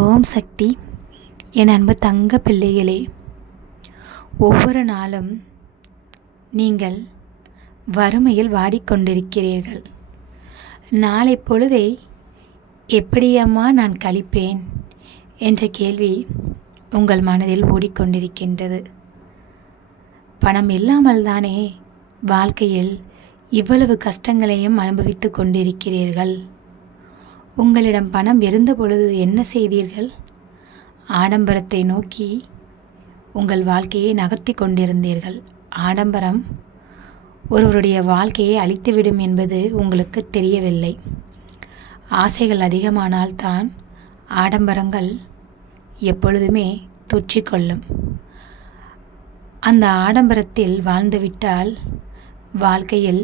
ஓம் சக்தி. என் அன்பு தங்க பிள்ளைகளே ஒவ்வொரு நாளும் நீங்கள் வறுமையில் வாடிக்கொண்டிருக்கிறீர்கள். நாளை பொழுதை எப்படியம்மா நான் கழிப்பேன் என்ற கேள்வி உங்கள் மனதில் ஓடிக்கொண்டிருக்கின்றது. பணம் இல்லாமல் தானே வாழ்க்கையில் இவ்வளவு கஷ்டங்களையும் அனுபவித்து கொண்டிருக்கிறீர்கள்? உங்களிடம் பணம் இருந்த பொழுது என்ன செய்தீர்கள்? ஆடம்பரத்தை நோக்கி உங்கள் வாழ்க்கையை நகர்த்தி கொண்டிருந்தீர்கள். ஆடம்பரம் ஒருவருடைய வாழ்க்கையை அழித்துவிடும் என்பது உங்களுக்கு தெரியவில்லை. ஆசைகள் அதிகமானால்தான் ஆடம்பரங்கள் எப்பொழுதுமே தொற்றிக்கொள்ளும் அந்த ஆடம்பரத்தில் வாழ்ந்துவிட்டால் வாழ்க்கையில்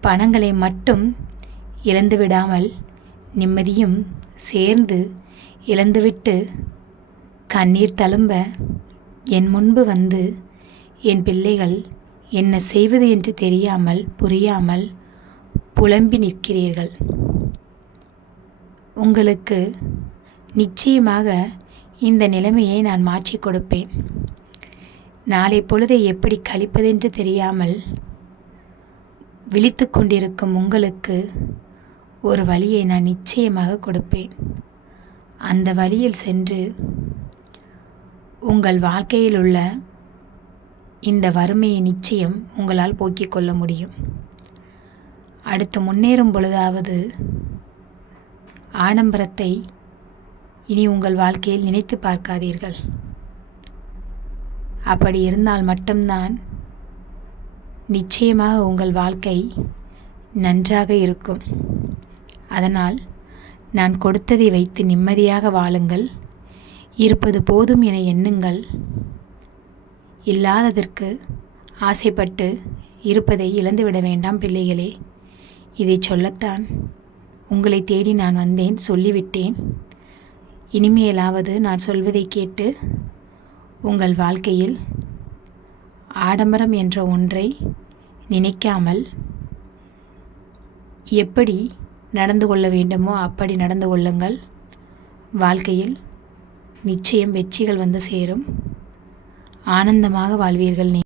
பணங்களை மட்டும் இழந்துவிடாமல் நிம்மதியும் சேர்ந்து இழந்துவிட்டு கண்ணீர் தழும்ப என் முன்பு வந்து என் பிள்ளைகள் என்ன செய்வது என்று தெரியாமல் புரியாமல் புலம்பி நிற்கிறீர்கள். உங்களுக்கு நிச்சயமாக இந்த நிலைமையை நான் மாற்றிக் கொடுப்பேன். நாளை பொழுதை எப்படி கழிப்பதென்று தெரியாமல் விழித்து கொண்டிருக்கும் உங்களுக்கு ஒரு வழியை நான் நிச்சயமாக கொடுப்பேன். அந்த வழியில் சென்று உங்கள் வாழ்க்கையில் உள்ள இந்த வறுமையை நிச்சயம் உங்களால் போக்கிக் கொள்ள முடியும். அடுத்து முன்னேறும் பொழுதாவது ஆடம்பரத்தை இனி உங்கள் வாழ்க்கையில் நினைத்து பார்க்காதீர்கள். அப்படி இருந்தால் மட்டும்தான் நிச்சயமாக உங்கள் வாழ்க்கை நன்றாக இருக்கும். அதனால் நான் கொடுத்ததை வைத்து நிம்மதியாக வாழுங்கள். இருப்பது போதும் என எண்ணுங்கள். இல்லாததற்கு ஆசைப்பட்டு இருப்பதை இழந்துவிட வேண்டாம் பிள்ளைகளே. இதை சொல்லத்தான் உங்களை தேடி நான் வந்தேன் சொல்லிவிட்டேன். இனிமேலாவது நான் சொல்வதை கேட்டு உங்கள் வாழ்க்கையில் ஆடம்பரம் என்ற ஒன்றை நினைக்காமல் எப்படி நடந்து கொள்ள வேண்டுமோ அப்படி நடந்து கொள்ளுங்கள். வாழ்க்கையில் நிச்சயம் வெற்றிகள் வந்து சேரும். ஆனந்தமாக வாழ்வீர்கள் நீ